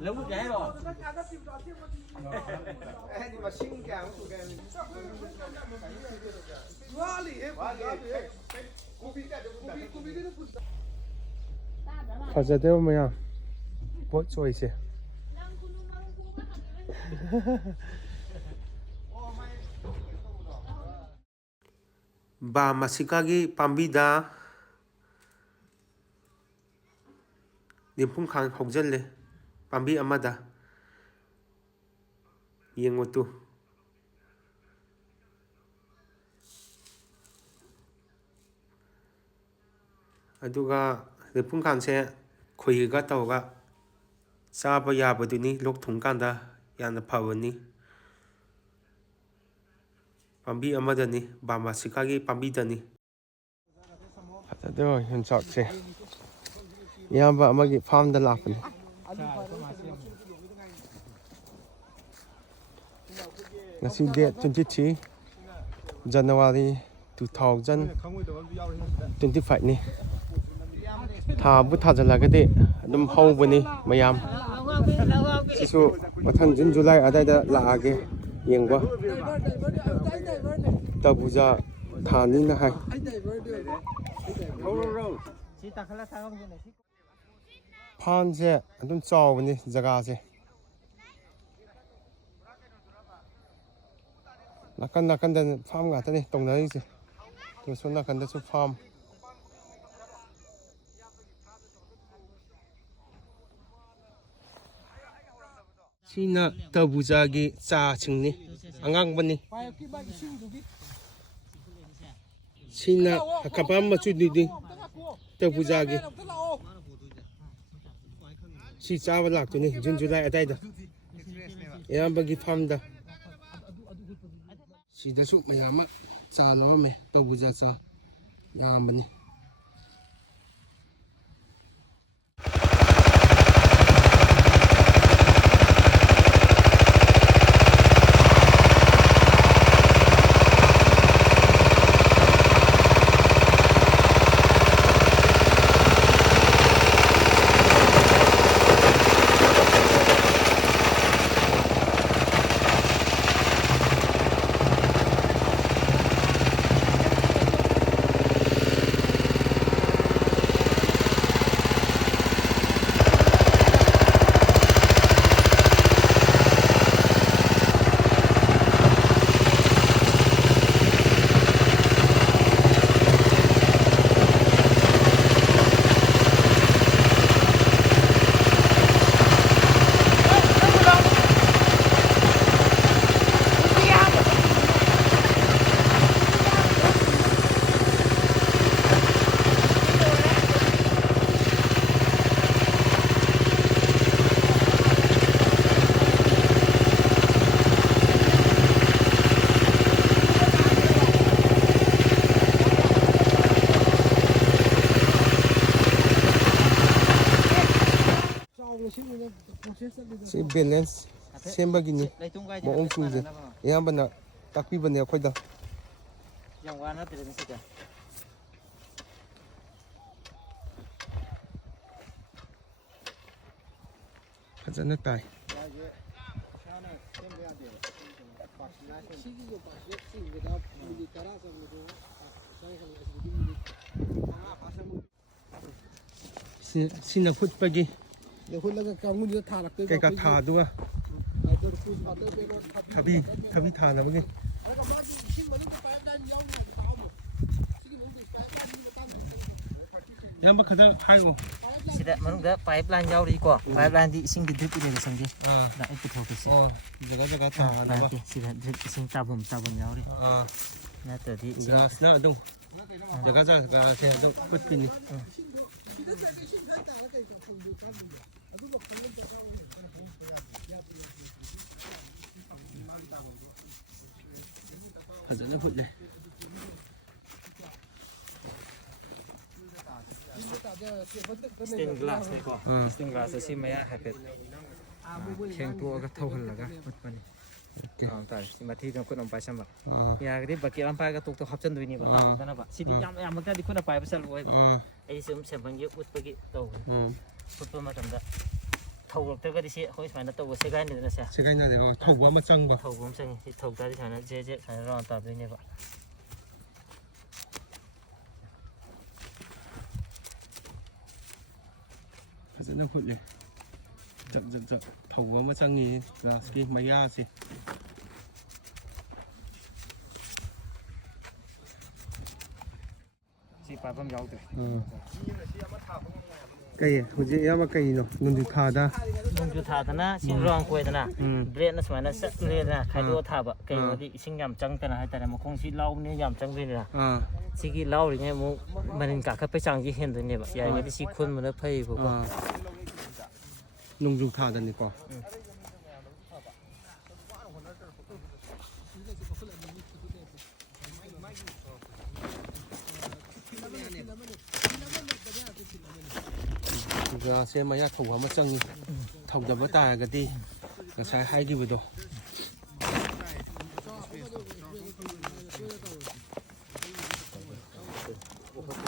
Lấy một cái rồi. fazadeu amanhã. Pode só isso. Ba masikagi pambida nimpung khang hokjan le pambi amada yengotu aduga nimpung khang se khoiga tawga chaba yabaduni lok thungkanda yana phawani pambi amadani ba masikagi pambidani adado yonchak se Eyamba amagi farm da lakpani ngasi date 23 January 2025 ni tha bu tha jalagade adum hawbani mayam sisu mathang June July adaida laage yengba tabuja thani na hai phanse adum chawbani jaga se nakan da farm ga tani tongnari se to so nakan da su farm sina tabuja gi cha chingni angang bani sina kapam machu didi tabuja gi si chawa lak tu ni June July adai da Eyamba gi farm da si da su mayama cha lo me tabuja cha yambani si balance sembagini maong sungje Eyamba na takpi bane akhoi da Yang warna tidak bisa. fazana tai sina khut pagi cái cả thả đúng không? Thả thả là cái Eyamba khada hai go Sida manungda pipeline yauri ko pipeline di ising drip ine sangi da ipu thokisi jaga thả na sida drip ising tabum yauri na tadi gas na dong jaga se dong kut pini fazana phut le stained glass ni ko stained glass si maya hapet kheng tu aga thau hal laga put pani ꯇꯥꯔꯦ ꯁꯤ ꯃꯊꯤꯗꯨꯅ ꯈꯨꯠꯅ ꯄꯥꯏ ꯁꯟꯕ อ่า ꯌꯥꯔꯒꯗꯤ bucket ꯑꯃ ꯄꯥꯏꯔꯒ ꯇꯣꯛꯇꯣ ꯍꯥꯞꯆꯤꯟꯗꯣꯏꯅꯦꯕ ꯇꯥꯎꯗꯅꯕ ꯁꯤꯗꯤ ꯌꯥꯝꯃꯛꯇ꯭ꯔꯗꯤ ꯈꯨꯠꯅ ꯄꯥꯏꯕ ꯆꯠꯂꯣꯏꯕ อ่า ꯑꯩ ꯁꯨꯝ ꯁꯦꯝꯄꯜꯒꯤ ꯎꯠꯄꯒꯤ ꯇꯧꯕꯅꯤ อืม ꯎꯠꯄ ꯃꯇꯝꯗ ꯊꯧꯔꯛꯇ꯭ꯔꯒꯗꯤ ꯁꯤ ꯑꯩꯈꯣꯏ ꯁꯨꯃꯥꯏꯅ ꯇꯧꯕ ꯁꯦꯒꯥꯏꯅꯤꯗꯅ ꯁꯦ ใช่ไหมเนี่ยถกว่ามาจังบ่ ꯊꯧꯕ ꯑꯃ ꯆꯪꯉꯤ ꯁꯤ ꯊꯧ ꯇꯥꯔꯗꯤ ꯁꯨꯃꯥꯏꯅ ꯖꯦ ꯖꯦ ꯁꯨꯃꯥꯏꯅ ꯔꯥꯎꯟ ꯇꯥꯗꯣꯏꯅꯦꯕ ฟาเซน่าขุดเลยจะถกว่ามาจังนี่กลาสกี้มายาสิ ꯁꯤ ꯄꯥꯏꯐꯝ ꯌꯥꯎꯗ꯭ꯔꯦ ไก่หุ่นเจี๊ยบว่าไก่เนาะนุ่นจุดทาดา ꯅꯣꯡꯖꯨ ꯊꯥꯗꯅ ꯁꯤ ꯔꯥꯎꯟ ꯀꯣꯏꯗꯅ ꯕ꯭ꯂꯦꯗꯅ ꯁꯨꯃꯥꯏꯅ ꯆꯠꯂꯦꯗꯅ ꯈꯥꯏꯗꯣꯛꯑ ꯊꯥꯕ ꯀꯩꯅꯣꯗꯤ ꯏꯁꯤꯡ ꯌꯥꯝ ꯆꯪꯗꯅ ꯍꯥꯏꯇꯥꯔꯦ ꯃꯈꯣꯡꯁꯤ ꯂꯥꯎꯕꯅꯤꯅ ꯌꯥꯝ ꯆꯪꯗꯣꯏꯅꯤꯅ อ่า ꯁꯤꯒꯤ ꯂꯥꯎꯔꯤꯉꯩ ꯑꯃꯨꯛ ꯃꯅꯤꯟ ꯀꯥꯈꯠꯄꯩ ꯆꯥꯡꯁꯤ ꯍꯦꯟꯗꯣꯏꯅꯦꯕ ꯌꯥꯔꯤꯉꯩꯗꯤ ꯁꯤ ꯈꯨꯟꯕꯅ ꯐꯩꯌꯦꯕꯀꯣ นุ่งจุดทาดันนี่ก่อ เสียมายาถกว่ามาจังนี่ถกดับตายกันดีกระชายให้กี่บด